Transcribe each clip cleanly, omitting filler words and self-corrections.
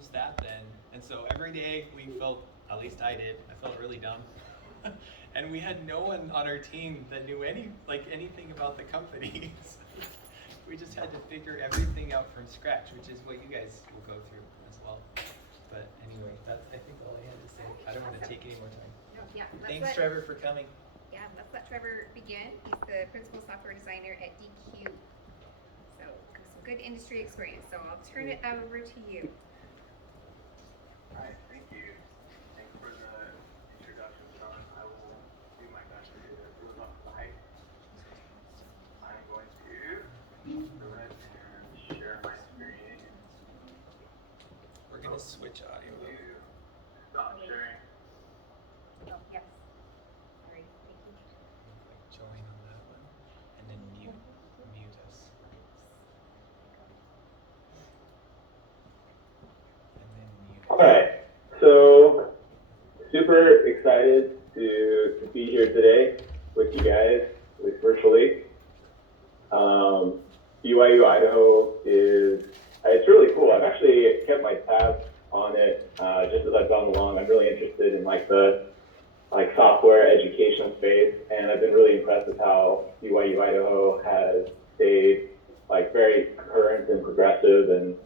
use that then. And so every day we felt, at least I did, I felt really dumb. And we had no one on our team that knew anything about the company. We just had to figure everything out from scratch, which is what you guys will go through as well. But anyway, that's I think all I had to say. I don't want to take any more time. No, yeah. Thanks, Trevor, for coming. Yeah, let's let Trevor begin. He's the principal software designer at DQ. So some good industry experience. So I'll turn it over to you. All right, thank you. Thanks for the introduction, Sean. I will do my best to live up to the hype. I'm going to go ahead and share my screen. We're going to switch audio. Can you stop sharing? Oh, yes. Sorry. Thank you. Join on that one, and then mute us. And then mute us. All right, so super excited to be here today with you guys, at least virtually. BYU Idaho is, it's really cool. I've actually kept my tabs on it just as I've gone along. I'm really interested in the software education space, and I've been really impressed with how BYU Idaho has stayed very current and progressive, and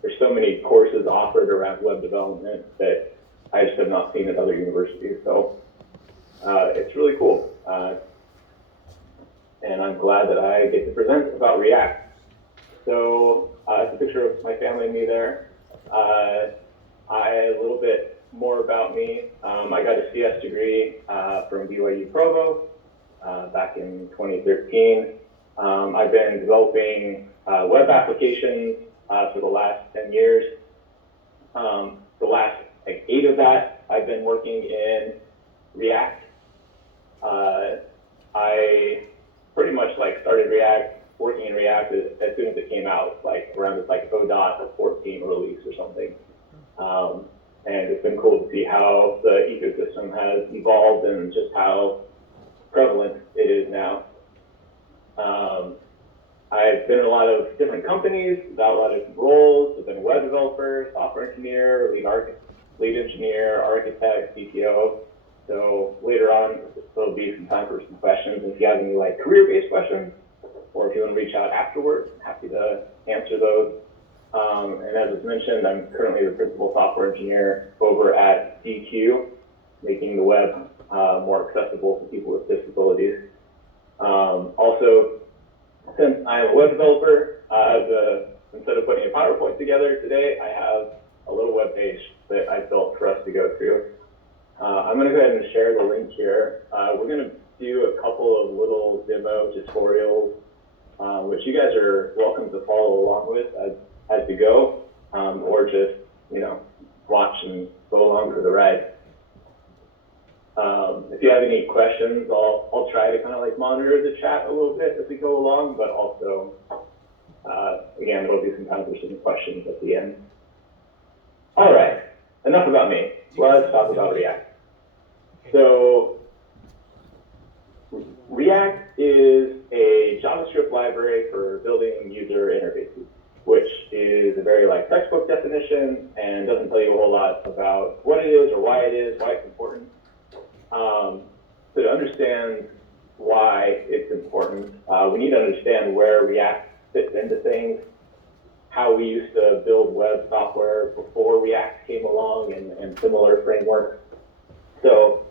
there's so many courses offered around web development that I just have not seen at other universities. So it's really cool. And I'm glad that I get to present about React. So it's a picture of my family and me there. A little bit more about me. I got a CS degree from BYU Provo back in 2013. I've been developing web applications for the last 10 years. The last 8 of that, I've been working in React. I pretty much started working in React as soon as it came out, around this ODOT 14 release or something. And it's been cool to see how the ecosystem has evolved and just how prevalent it is now. I've been in a lot of different companies, got a lot of different roles. I've been a web developer, software engineer, lead engineer, architect, CTO. So later on, there'll be some time for some questions. If you have any career-based questions, or if you want to reach out afterwards, I'm happy to answer those. And as was mentioned, I'm currently the principal software engineer over at DQ, making the web more accessible to people with disabilities. Also, since I'm a web developer, instead of putting a PowerPoint together today, I have a little web page that I built for us to go through. I'm going to go ahead and share the link here. We're going to do a couple of little demo tutorials, which you guys are welcome to follow along with as you go, or just watch and go along for the ride. If you have any questions, I'll try to kind of monitor the chat a little bit as we go along, but also, again, there'll be some time for some questions at the end. All right, enough about me. Let's talk about React. So React is a JavaScript library for building user interfaces, which is a very textbook definition and doesn't tell you a whole lot about what it is or why it's important. So to understand why it's important, we need to understand where React fits into things, how we used to build web software before React came along and similar frameworks. So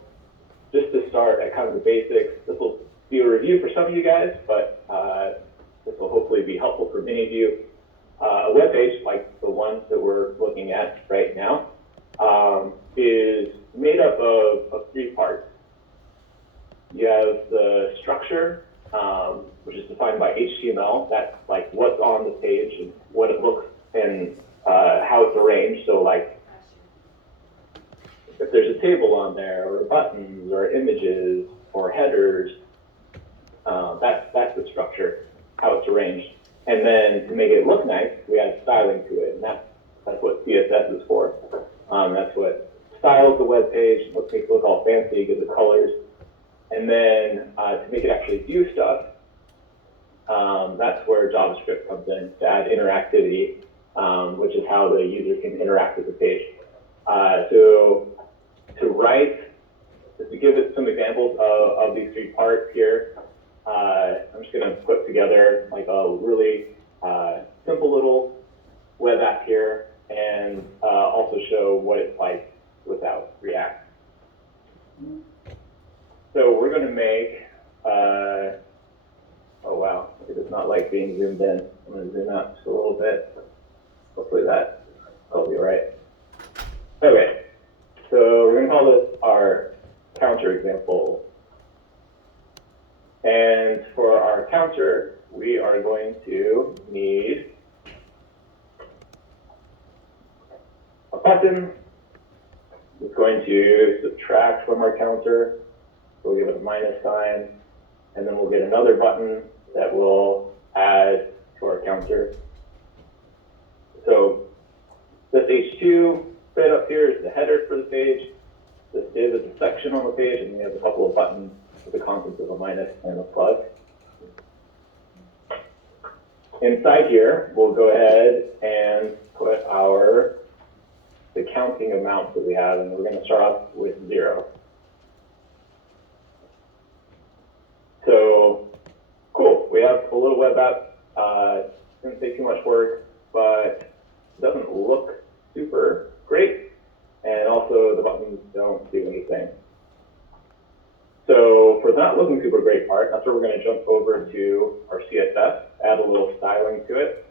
just to start at kind of the basics, this will be a review for some of you guys, but this will hopefully be helpful for many of you. A web page like the one that we're looking at right now is made up of 3 parts. You have the structure, which is defined by HTML. That's what's on the page and what it looks and how it's arranged. So if there's a table on there, or buttons, or images, or headers, that's the structure, how it's arranged. And then to make it look nice, we add styling to it, and that's what CSS is for. That's what styles the web page, what makes it look all fancy, gives it colors. And then to make it actually do stuff, that's where JavaScript comes in, to add interactivity which is how the user can interact with the page. So to write, just to give it some examples of these three parts here, I'm just going to put together like a really simple little web app here and also show what it's like without React. So we're going to make, oh wow, it does not like being zoomed in. I'm going to zoom out just a little bit. Hopefully that'll be right. Okay, so we're going to call this our counter example. And for our counter, we are going to need a button. It's going to subtract from our counter. We'll give it a minus sign, and then we'll get another button that will add to our counter. So this H2 bit up here is the header for the page. This div is a section on the page, and we have a couple of buttons with the contents of a minus and a plus. Inside here, we'll go ahead and put the counting amounts that we have, and we're going to start off with 0. So, cool. We have a little web app. Didn't take too much work, but it doesn't look super great, and also the buttons don't do anything. So for the not looking super great part, that's where we're going to jump over to our CSS, add a little styling to it.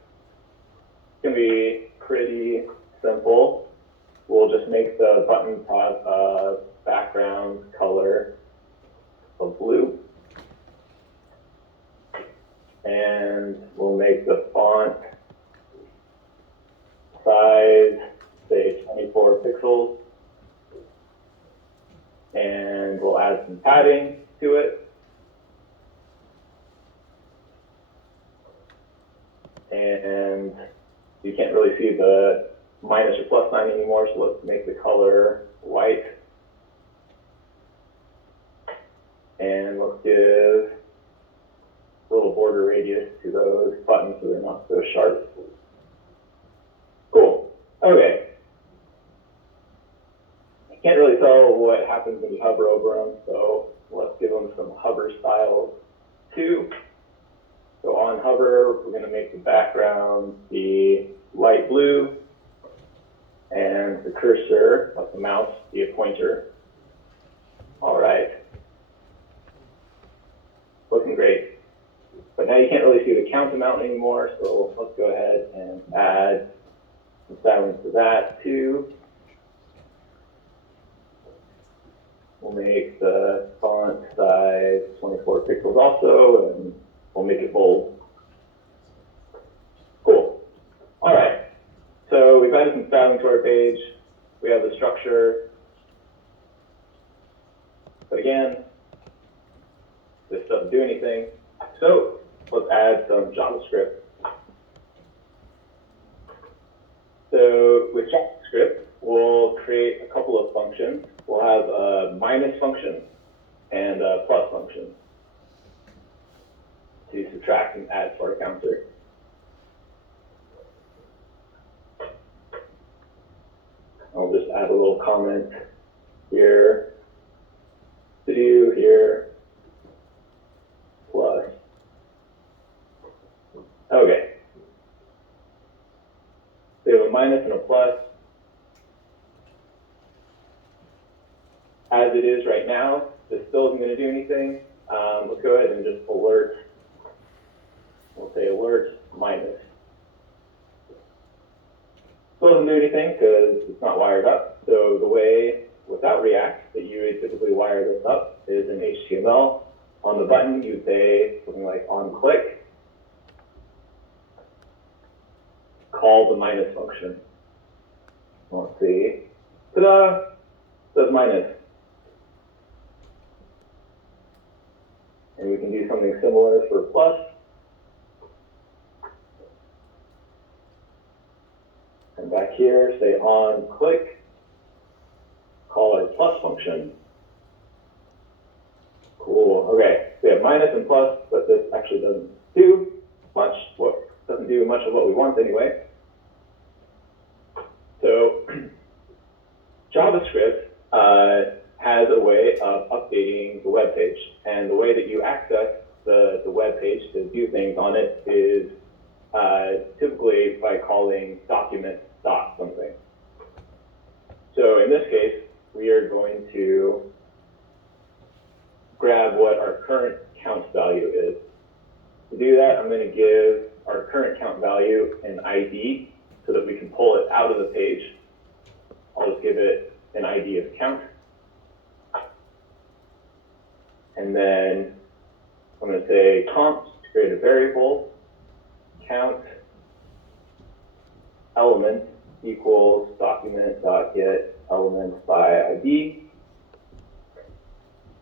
It's going to be pretty simple. We'll just make the button background color of blue. And we'll make the font size, say 24 pixels. And we'll add some padding to it. And you can't really see the minus or plus sign anymore, so let's make the color white. And let's give a little border radius to those buttons so they're not so sharp. Cool. Okay. Can't really tell what happens when you hover over them, so let's give them some hover styles too. So on hover, we're going to make the background be light blue, and the cursor of the mouse be a pointer. All right. Looking great. But now you can't really see the count amount anymore, so let's go ahead and add some styling to that too. We'll make the font size 24 pixels also, and we'll make it bold. Cool. All right. So we've added some styling to our page. We have the structure. But again, this doesn't do anything. So let's add some JavaScript. So with JavaScript, we'll create a couple of functions. We'll have a minus function and a plus function to subtract and add to our counter. I'll just add a little comment here, to do here, plus. Okay. So we have a minus and a plus. As it is right now, this still isn't going to do anything. Let's go ahead and just alert. We'll say alert minus. Still doesn't do anything because it's not wired up. So the way without React that you would typically wire this up is in HTML. On the button, you would say something like on click, call the minus function. Let's see. Ta-da! It says minus. And we can do something similar for plus. And back here, say on click, call a plus function. Cool. Okay. So we have minus and plus, but this actually doesn't do much. Doesn't do much of what we want anyway. JavaScript has a way of updating the web page. And the way that you access the web page to do things on it is typically by calling document dot something. So in this case, we are going to grab what our current count value is. To do that, I'm going to give our current count value an ID so that we can pull it out of the page. I'll just give it an ID of count. And then I'm going to say const to create a variable, count element equals document.get elements by ID.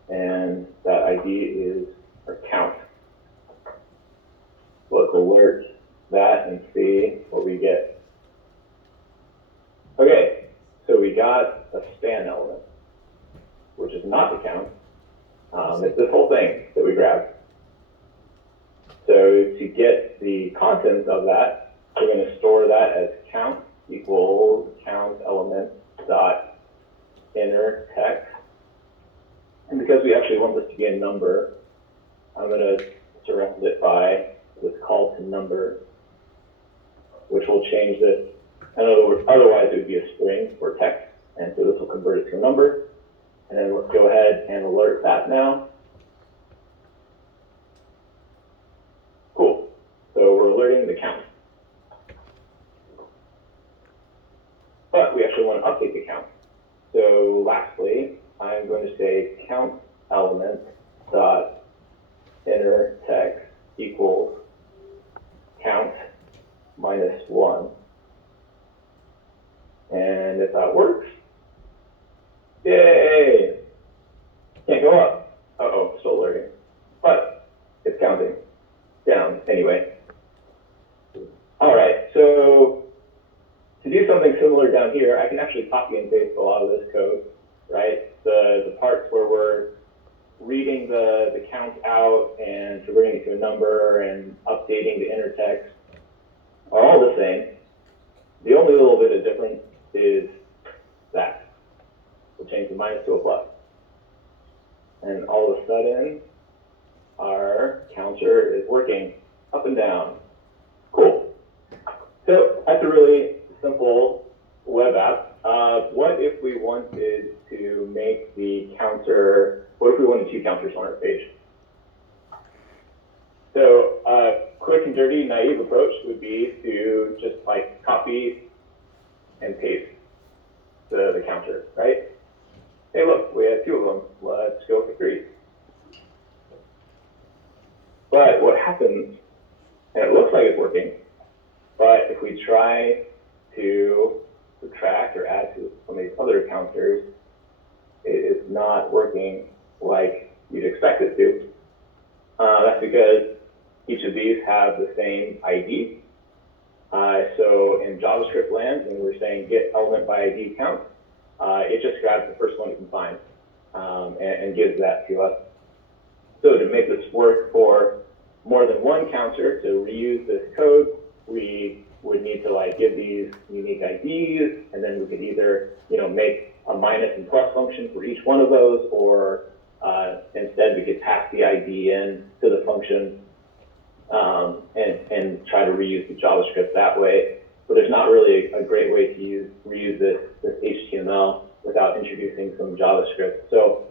And that ID is our count. Let's alert that and see what we get. Okay, so we got a span element, which is not the count. It's this whole thing that we grabbed. So to get the contents of that, we're going to store that as count equals count element dot inner text. And because we actually want this to be a number, I'm going to surround it by this call to number, which will change this. In other words, otherwise it would be a string or text, and so this will convert it to a number. And then let's go ahead and alert that now. Cool. So we're alerting the count. But we actually want to update the count. So lastly, I'm going to say count element dot inner text equals count minus 1. And if that works, yay! Can't go up. Uh-oh, still alerting. But it's counting down anyway. All right, so to do something similar down here, I can actually copy and paste a lot of this code, right? The parts where we're reading the count out and converting it to a number and updating the inner text are all the same. The only little bit of difference is that. We'll change the minus to a plus. And all of a sudden, our counter is working up and down. Cool. So that's a really simple web app. What if we wanted to make the counter, what if we wanted 2 counters on our page? So a quick and dirty naive approach would be to just like copy and paste the counter, right? Hey, look, we have 2 of them. Let's go for 3. But what happens, and it looks like it's working, but if we try to subtract or add to some of these other counters, it is not working like you'd expect it to. That's because each of these have the same ID. So in JavaScript land, when we're saying get element by ID count, it just grabs the first one it can find and gives that to us. So to make this work for more than one counter, to reuse this code, we would need to like give these unique IDs, and then we could either make a minus and plus function for each one of those, or instead we could pass the ID in to the function and try to reuse the JavaScript that way. But there's not really a great way to reuse this HTML without introducing some JavaScript. So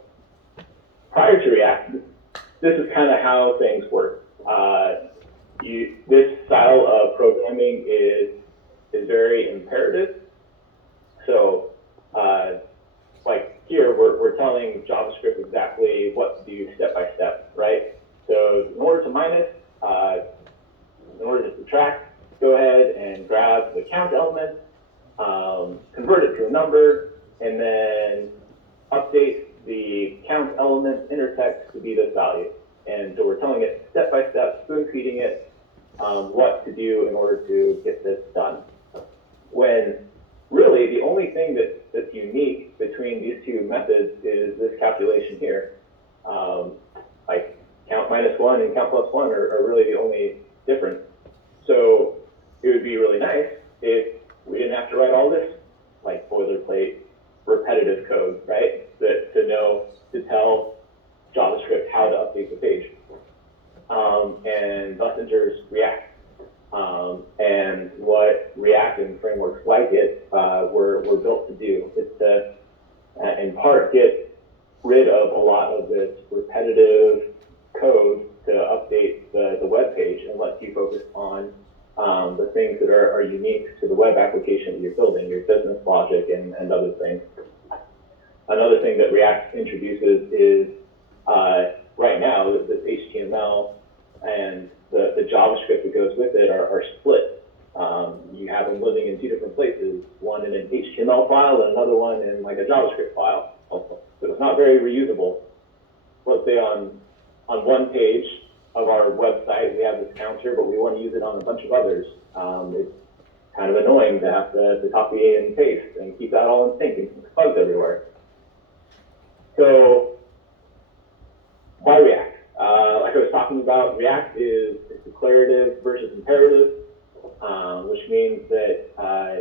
prior to React, this is kind of how things work. This style of programming is very imperative. So like here, we're telling JavaScript exactly what to do step by step, right? So in order to minus, in order to subtract, go ahead and grab the count element, convert it to a number, and then update the count element inner text to be this value. And so we're telling it step by step, spoon feeding it, what to do in order to get this done. When really the only thing that's unique between these 2 methods is this calculation here. Like count minus 1 and count plus 1 are really the only difference. So it would be really nice if we didn't have to write all this like boilerplate repetitive code, right? That to tell JavaScript how to update the page. And thus enters React. And what React and frameworks like it were built to do is to, in part, get rid of a lot of this repetitive code to update the web page and let you focus on the things that are unique to the web application that you're building, your business logic and other things. Another thing that React introduces is right now this HTML and the JavaScript that goes with it are split. You have them living in two different places, one in an HTML file and another one in like a JavaScript file. So it's not very reusable. Let's say on one page of our website we have this counter, but we want to use it on a bunch of others. It's kind of annoying to have to copy and paste and keep that all in sync and keep bugs everywhere. So why React? Like I was talking about, React is declarative versus imperative, which means that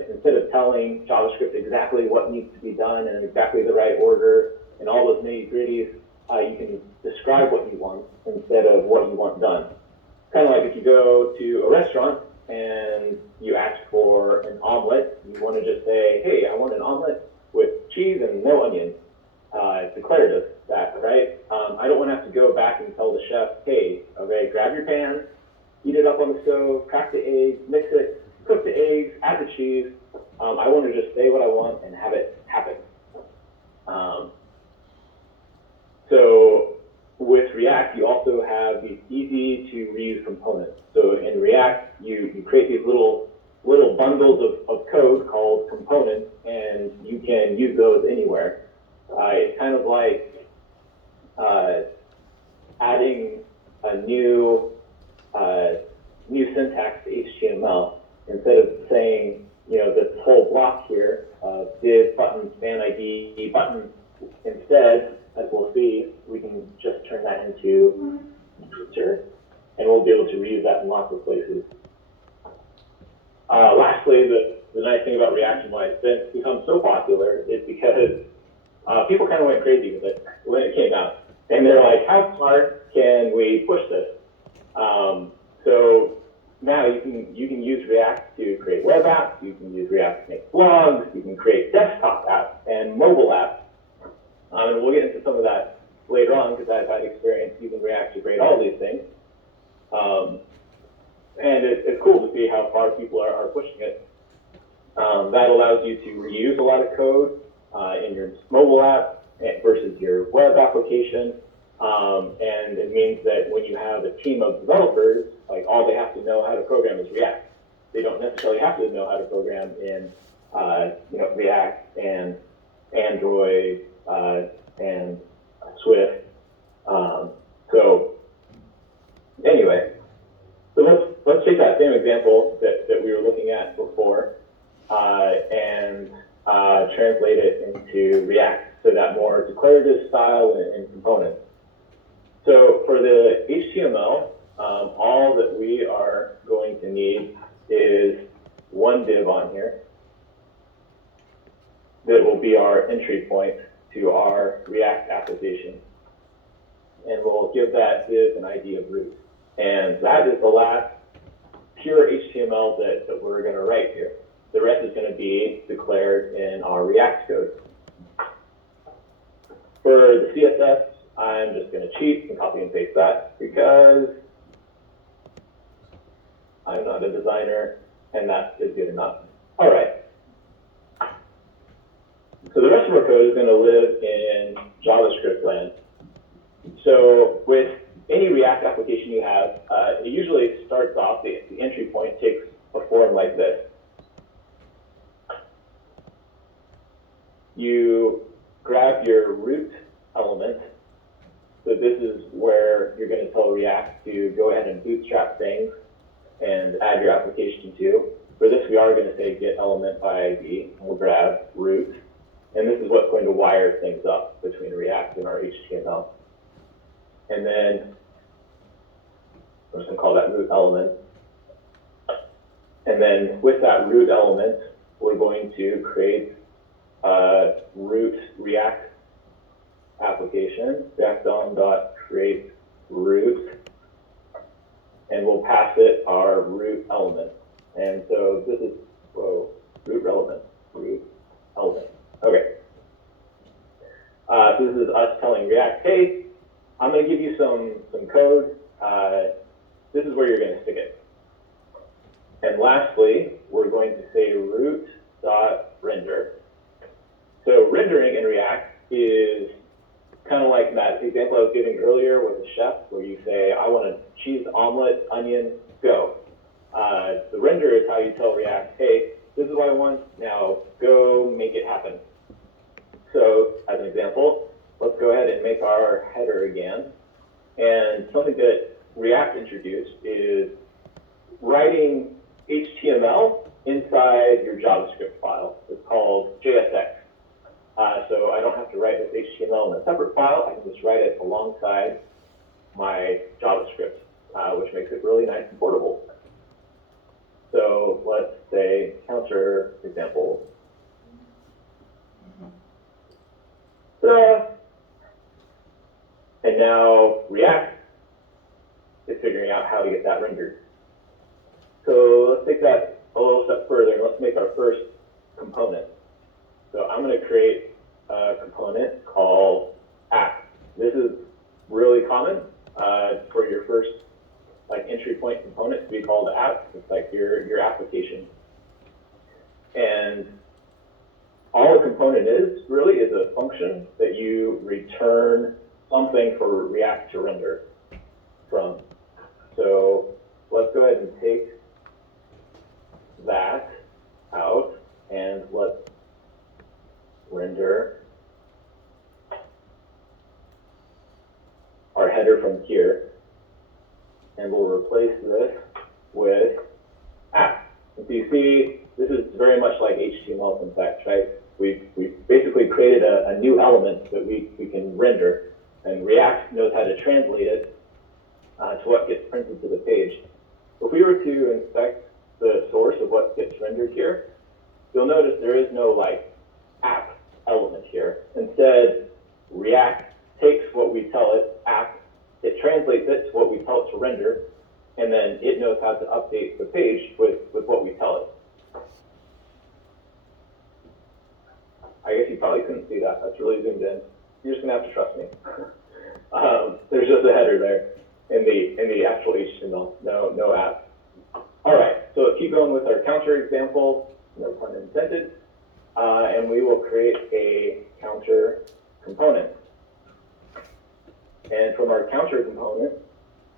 instead of telling JavaScript exactly what needs to be done in exactly the right order and all those nitty-gritties, you can describe what you want instead of what you want done. Kind of like if you go to a restaurant and you ask for an omelet, you want to just say, hey, I want an omelet with cheese and no onions. It's declarative, that, right? I don't want to have to go back and tell the chef, hey, okay, grab your pan, heat it up on the stove, crack the eggs, mix it, cook the eggs, add the cheese. I want to just say what I want and have it happen. So with React, you also have these easy to reuse components. So in React, you create these little bundles of code called components, and you can use those anywhere. It's kind of like adding a new syntax to HTML. Instead of saying, this whole block here of div button span ID button, instead, as we'll see, we can just turn that into user, and we'll be able to reuse that in lots of places. Lastly, the nice thing about React and why it's become so popular is because people kind of went crazy with it when it came out. And they're like, how far can we push this? So now you can use React to create web apps, you can use React to make blogs, you can create desktop apps and mobile apps. And we'll get into some of that later on because I've had experience using React to create all these things. And it's cool to see how far people are pushing it. That allows you to reuse a lot of code in your mobile app versus your web application. And it means that when you have a team of developers, like all they have to know how to program is React. They don't necessarily have to know how to program in React and Android and Swift. So anyway, so let's take that same example that we were looking at before and translate it into React, so that more declarative style and components. So for the HTML, all that we are going to need is one div on here that will be our entry point to our React application. And we'll give that div an ID of root. And that is the last pure HTML that we're going to write here. The rest is going to be declared in our React code. For the CSS, I'm just going to cheat and copy and paste that because I'm not a designer, and that is good enough. All right. So the rest of our code is going to live in JavaScript land. So with any React application you have, it usually starts off, the entry point takes a form like this. You grab your root element. So this is where you're going to tell React to go ahead and bootstrap things and add your application to. For this, we are going to say get element by ID. We'll grab root. And this is what's going to wire things up between React and our HTML. And then I'm just going to call that root element. And then with that root element, we're going to create root React application, react.create root, and we'll pass it our root element. And so this is, whoa, root element. Okay. So this is us telling React, hey, I'm going to give you some code. This is where you're going to stick it. And lastly, we're going to say root.render. So rendering in React is kind of like that example I was giving earlier with the chef, where you say, I want a cheese omelet, onion, go. The render is how you tell React, hey, this is what I want, now go make it happen. So as an example, let's go ahead and make our header again. And something that React introduced is writing HTML inside your JavaScript file. It's called JSX. So I don't have to write this HTML in a separate file. I can just write it alongside my JavaScript, which makes it really nice and portable. So let's say counter example. And now React is figuring out how to get that rendered. So let's take that a little step further and let's make our first component. So I'm going to create a component called app. This is really common for your first entry point component to be called app. It's like your application. And all a component is really is a function that you return something for React to render from. So let's go ahead and take that out and let's render our header from here. And we'll replace this with app. And so you see, this is very much like HTML syntax, right? We've basically created a new element that we can render, and React knows how to translate it to what gets printed to the page. If we were to inspect the source of what gets rendered here, you'll notice there is no app element here. Instead, React takes what we tell it, app, it translates it to what we tell it to render, and then it knows how to update the page with what we tell it. I guess you probably couldn't see that. That's really zoomed in. You're just gonna have to trust me. There's just a header there in the actual HTML, no app. All right, so keep going with our counter example, no pun intended, and we will create a counter component. And from our counter component,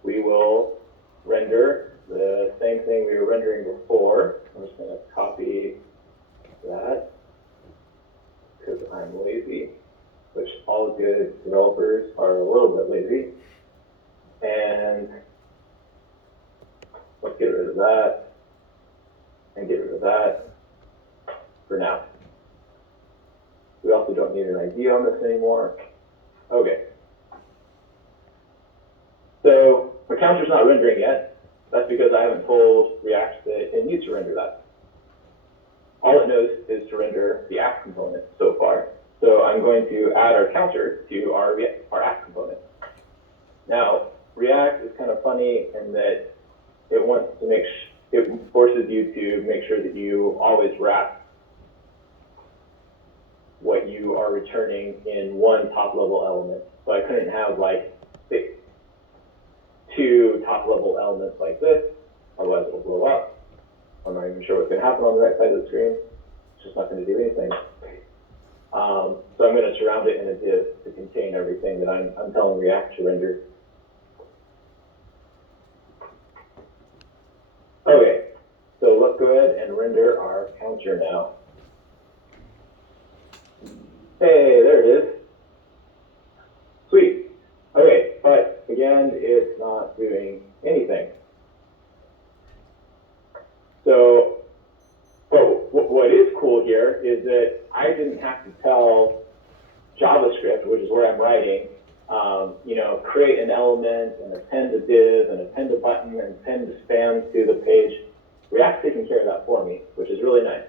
we will render the same thing we were rendering before. I'm just going to copy that because I'm lazy, which all good developers are a little bit lazy. And let's get rid of that and get rid of that for now. We also don't need an ID on this anymore. Okay. So my counter's not rendering yet. That's because I haven't told React that it needs to render that. All it knows is to render the app component so far. So I'm going to add our counter to our app component. Now, React is kind of funny in that it wants to it forces you to make sure that you always wrap what you are returning in one top-level element. So I couldn't have two top-level elements like this, otherwise it will blow up. I'm not even sure what's going to happen on the right side of the screen. It's just not going to do anything. So I'm going to surround it in a div to contain everything that I'm telling React to render. Okay, so let's go ahead and render our counter now. Hey, there it is. Sweet. Okay, but again, it's not doing anything. So, what is cool here is that I didn't have to tell JavaScript, which is where I'm writing, create an element and append a div and append a button and append a span to the page. React's taking care of that for me, which is really nice.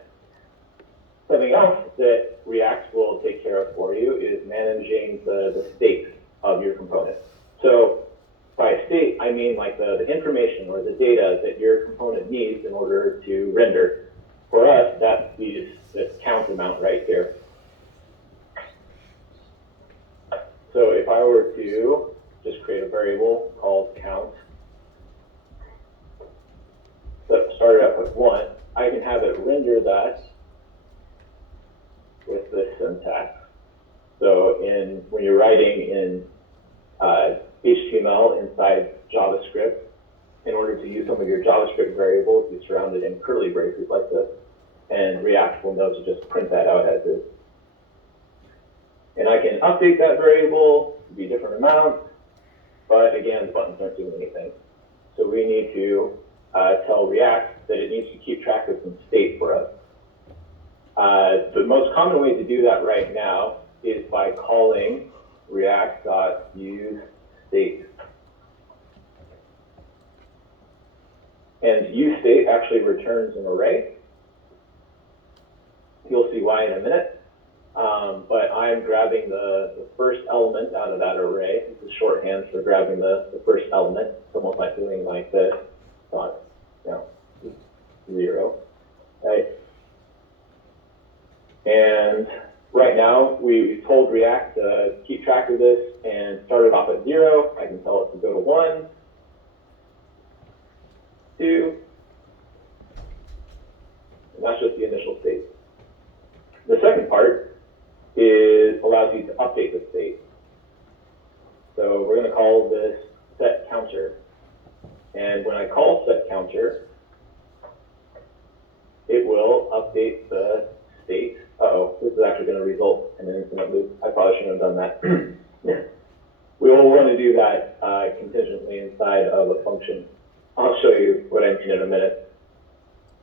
Something else that React will take care of for you is managing the state of your component. So by state, I mean like the information or the data that your component needs in order to render. For us, that's this count amount right here. So if I were to just create a variable called count, that started out with 1, I can have it render that with this syntax. So when you're writing in HTML inside JavaScript, in order to use some of your JavaScript variables, you surround it in curly braces like this, and React will know to just print that out as is. And I can update that variable to be different amounts, but again, the buttons aren't doing anything. So we need to tell React that it needs to keep track of some state for us. The most common way to do that right now is by calling react.useState. And useState actually returns an array. You'll see why in a minute. But I'm grabbing the first element out of that array. This is shorthand for grabbing the first element. It's almost like doing like this. So, 0, right? And right now, we've told React to keep track of this and start it off at 0. I can tell it to go to 1, 2, and that's just the initial state. The second part allows you to update the state. So we're going to call this set counter. And when I call set counter, it will update the state. Uh-oh, this is actually going to result in an infinite loop. I probably shouldn't have done that. We will want to do that contingently inside of a function. I'll show you what I mean in a minute.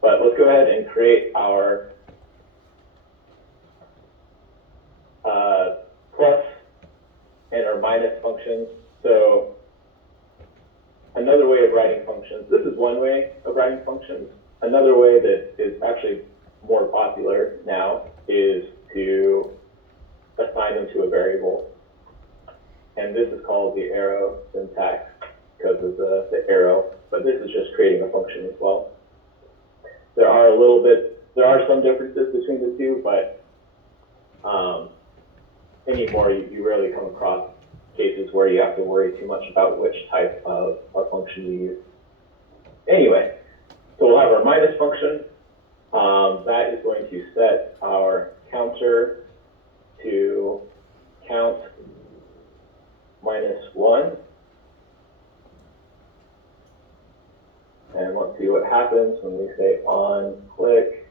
But let's go ahead and create our plus and our minus functions. So another way of writing functions, this is one way of writing functions. Another way that is actually more popular now is to assign them to a variable. And this is called the arrow syntax because of the arrow, but this is just creating a function as well. There are some differences between the two, but anymore, you rarely come across cases where you have to worry too much about which type of function you use. Anyway, so we'll have our minus function. That is going to set our counter to count -1. And let's see what happens when we say on click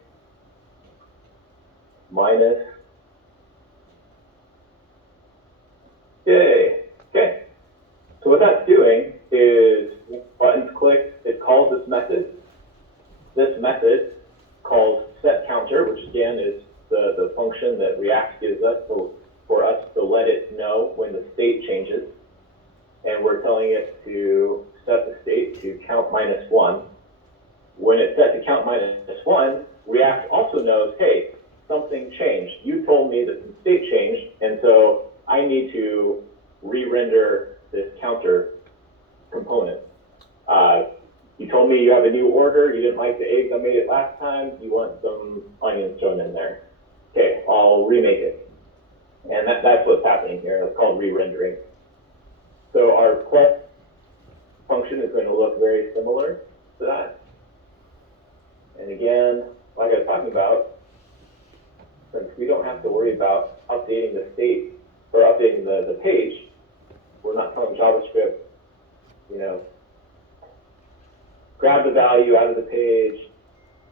minus. Yay. Okay. So what that's doing is buttons clicked, it calls this method. This method calls setCounter, which again is the function that React gives us for us to let it know when the state changes. And we're telling it to set the state to count -1. When it's set to count -1, React also knows, hey, something changed. You told me that the state changed, and so I need to re-render this counter component. You told me you have a new order. You didn't like the eggs I made it last time. You want some onions thrown in there. Okay, I'll remake it. And that's what's happening here. It's called re-rendering. So our plus function is going to look very similar to that. And again, like I was talking about, since we don't have to worry about updating the state or updating the page, we're not telling JavaScript, grab the value out of the page,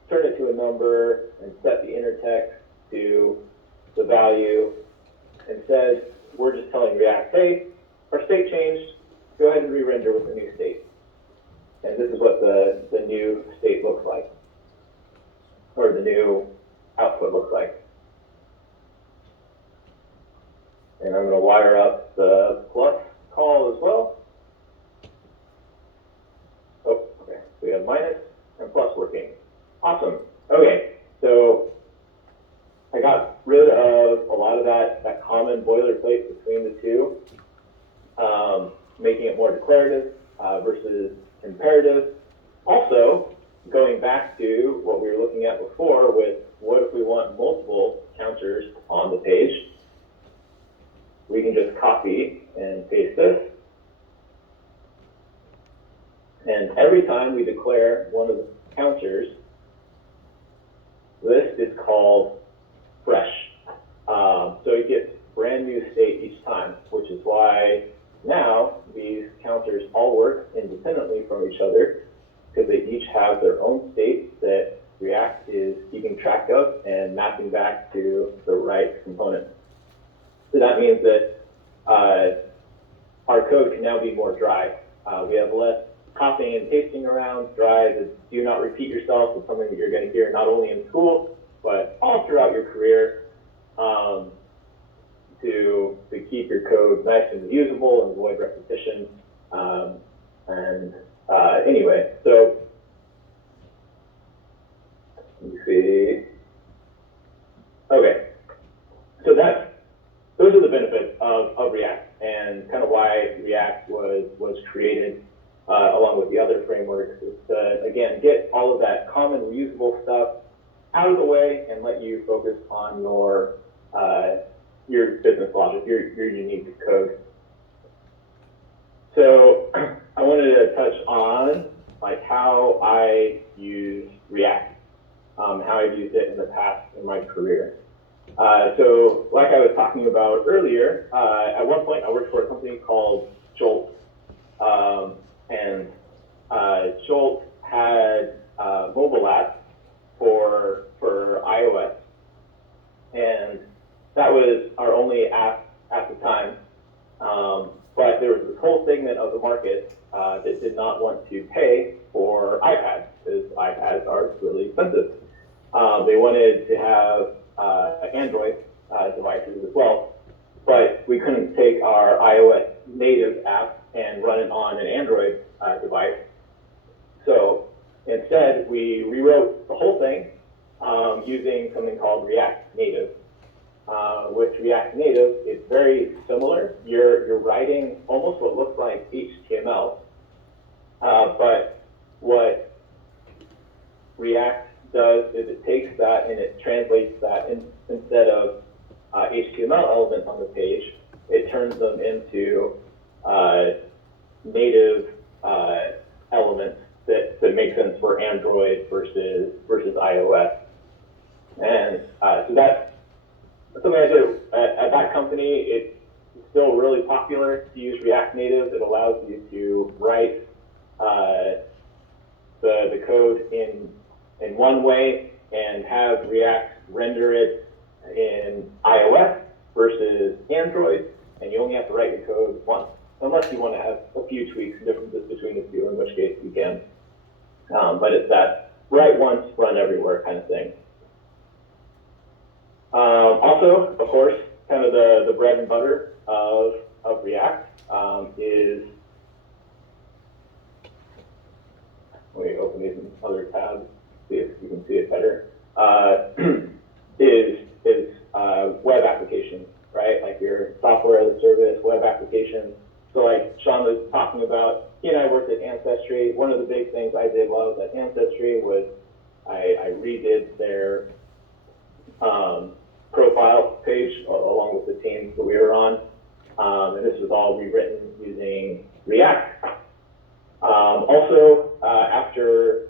turn it to a number, and set the inner text to the value. Instead, we're just telling React, hey, our state changed, go ahead and re-render with the new state. And this is what the new state looks like, or the new output looks like. And I'm going to wire up the plus call as well. Oh, okay. So we have minus and plus working. Awesome. Okay. So I got rid of a lot of that common boilerplate between the two, making it more declarative versus imperative. Also, going back to what we were looking at before with what if we want multiple counters on the page, we can just copy and paste this. And every time we declare one of the counters, this is called fresh. So it gets brand new state each time, which is why now these counters all work independently from each other because they each have their own state that React is keeping track of and mapping back to the right component. So that means that our code can now be more dry. We have less copying and pasting around. Dry is do not repeat yourself. It's something that you're going to hear not only in school, but all throughout your career to keep your code nice and usable and avoid repetition. Anyway, so let me see. Okay, so those are the benefits of React and kind of why React was created along with the other frameworks is to, again, get all of that common reusable stuff out of the way and let you focus on your business logic, your unique code. So I wanted to touch on like how I use React, how I've used it in the past in my career. So like I was talking about earlier, at one point I worked for a company called Jolt. Jolt had mobile apps for iOS. And that was our only app at the time. But there was this whole segment of the market that did not want to pay for iPads because iPads are really expensive. They wanted to have Android devices as well, but we couldn't take our iOS native app and run it on an Android device. So instead, we rewrote the whole thing using something called React Native. With React Native, it's very similar. You're writing almost what looks like HTML, but what React does is it takes that and it translates that instead of HTML elements on the page, it turns them into native elements that make sense for Android versus iOS. And so that's something I did at that company. It's still really popular to use React Native. It allows you to write the code in one way and have React render it in iOS versus Android, and you only have to write your code once, unless you want to have a few tweaks and differences between the two, in which case you can. But it's that write once, run everywhere kind of thing. Also, of course, kind of the bread and butter of React is, let me open these in other tabs, see if you can see it better, is web applications, right? Like your software as a service, web applications. So like Sean was talking about, he and I worked at Ancestry. One of the big things I did while I was at Ancestry was I redid their profile page along with the team that we were on. And this was all rewritten using React. Also, after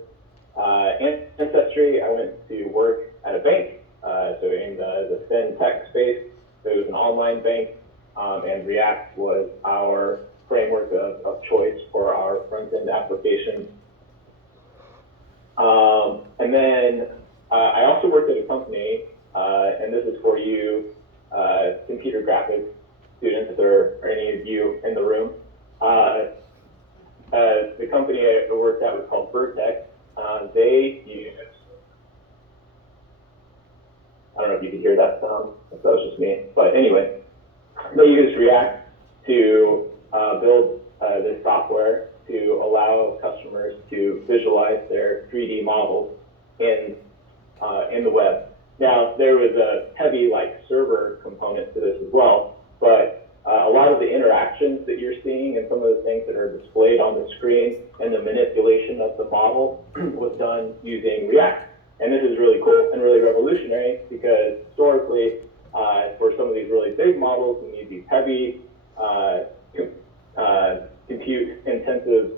Ancestry, I went to work at a bank. So in the fintech space, so it was an online bank, and React was our framework of choice for our front-end application. And then I also worked at a company, and this is for you computer graphics students, if there are any of you in the room. The company I worked at was called Vertex. They use, I don't know if you could hear that sound, if that was just me, but anyway, they use React to build this software to allow customers to visualize their 3D models in the web. Now, there was a heavy like server component to this as well, but a lot of the interactions that you're seeing and some of the things that are displayed on the screen and the manipulation of the model was done using React. And this is really cool and really revolutionary because historically, for some of these really big models, you need these heavy, compute-intensive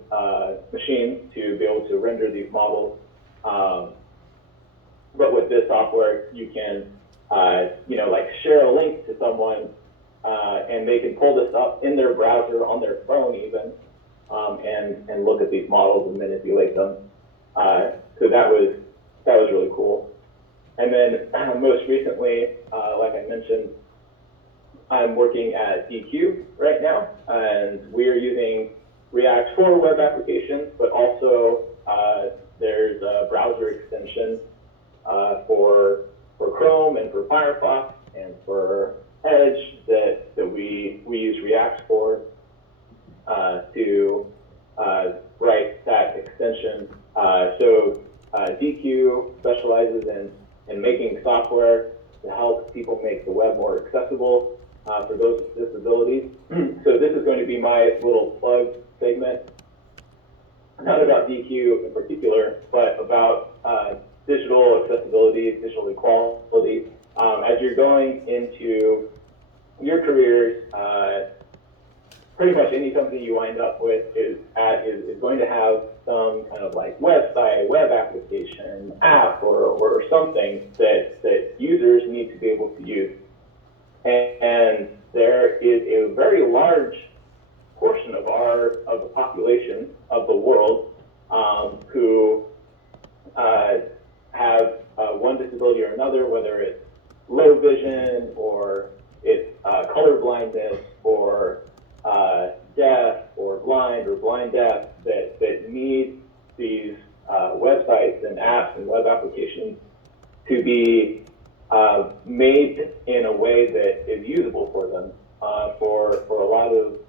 machines to be able to render these models. But with this software, you can, like share a link to someone, and they can pull this up in their browser, on their phone even, and look at these models and manipulate them. So that was really cool. And then most recently, like I mentioned, I'm working at DQ right now, and we are using React for web applications, but also there's a browser extension for Chrome and for Firefox and for Edge that we use React for to write that extension. So DQ specializes in making software to help people make the web more accessible for those with disabilities. So this is going to be my little plug segment, not about DQ in particular, but about digital accessibility, digital equality. As you're going into your careers, pretty much any company you wind up with is going to have some kind of like website, web application, app, or something that users need to be able to use. And there is a very large portion of the population of the world who have one disability or another, whether it's low vision or it's color blindness or deaf or blind deaf, that need these websites and apps and web applications to be made in a way that is usable for them. For a lot of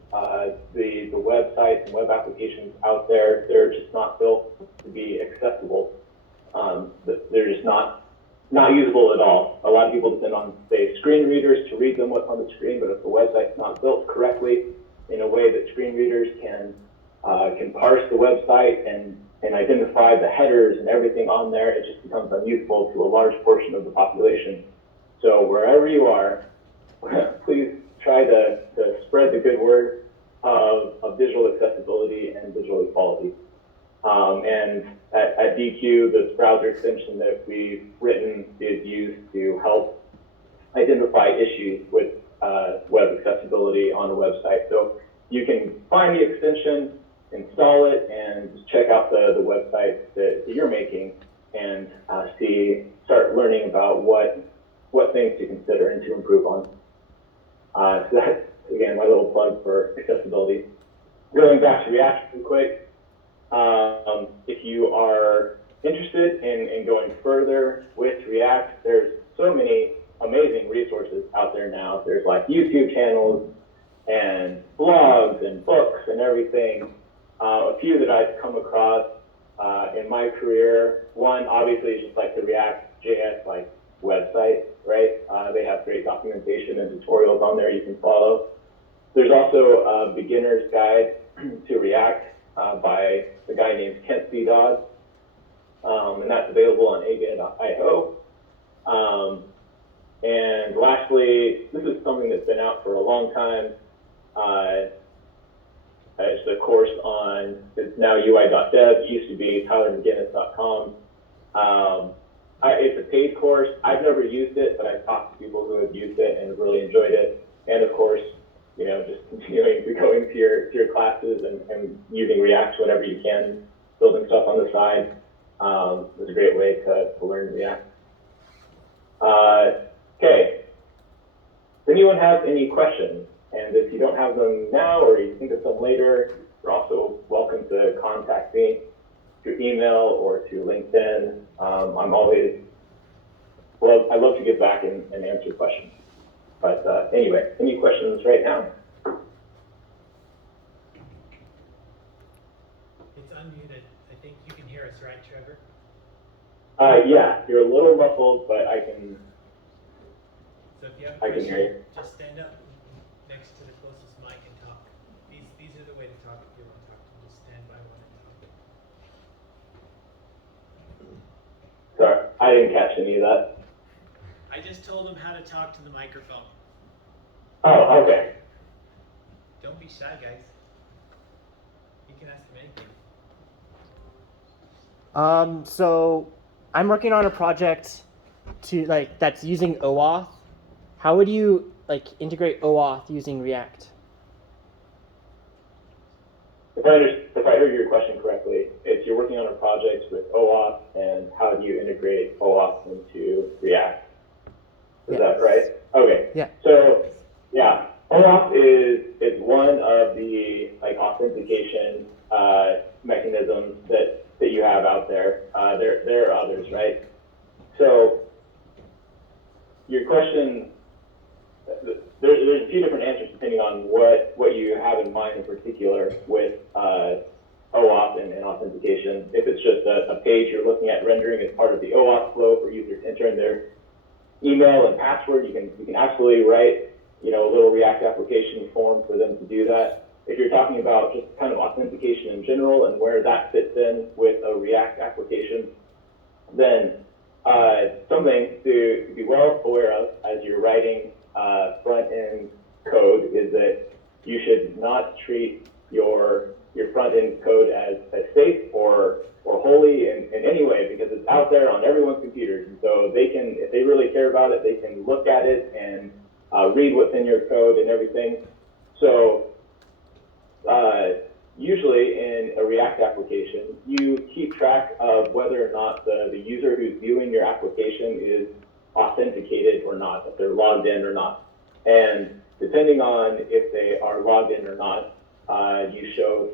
the websites and web applications out there, they're just not built to be accessible. They're just not usable at all. A lot of people depend on, say, screen readers to read them what's on the screen, but if the website's not built correctly in a way that screen readers can parse the website and identify the headers and everything on there, it just becomes unusable to a large portion of the population. So wherever you are, please try to spread the good word of digital accessibility and digital equality. And at DQ, this browser extension that we've written is used to help identify issues with web accessibility on a website. So you can find the extension, install it, and just check out the website that you're making and start learning about what things to consider and to improve on. So that's, again, my little plug for accessibility. Going back to React real quick, if you are interested in going further with React, there's so many amazing resources out there now. There's like YouTube channels and blogs and books and everything. A few that I've come across in my career. One, obviously, is just like the React.js like website, right? They have great documentation and tutorials on there you can follow. There's also a beginner's guide to React by a guy named Kent C. Dodds, and that's available on aga.io. And lastly, this is something that's been out for a long time. It's a course on, it's now UI.dev, it used to be tylermcginnis.com. It's a paid course. I've never used it, but I've talked to people who have used it and have really enjoyed it. And of course, just continuing to go into your classes and using React whenever you can, building stuff on the side is a great way to learn React. Okay. Does anyone have any questions? And if you don't have them now or you think of some later, you're also welcome to contact me through email or through LinkedIn. I love to get back and answer questions. But anyway, any questions right now? It's unmuted. I think you can hear us, right, Trevor? Yeah, you're a little muffled, but I can So if you have a I can hear you. question, just stand up next to the closest mic and talk. These are the way to talk if you want to talk. Just stand by one and talk. Sorry, I didn't catch any of that. I just told him how to talk to the microphone. Oh, okay. Don't be shy, guys. You can ask him anything. So I'm working on a project that's using OAuth. How would you integrate OAuth using React? If I heard your question correctly, it's you're working on a project with OAuth, and how do you integrate OAuth into React? Is that right? Okay. Yeah. So, yeah, OAuth is one of the authentication mechanisms that you have out there. There are others, right? So, your question, there's a few different answers depending on what you have in mind in particular with OAuth and authentication. If it's just a page you're looking at rendering as part of the OAuth flow for users to enter in their email and password, you can absolutely write a little React application form for them to do that. If you're talking about just kind of authentication in general and where that fits in with a React application, then something to be well aware of as you're writing front-end code is that you should not treat your front-end code as safe or holy in any way, because it's out there on everyone's computers. And so they can, if they really care about it, they can look at it and read what's in your code and everything. So usually in a React application, you keep track of whether or not the user who's viewing your application is authenticated or not, if they're logged in or not. And depending on if they are logged in or not, you show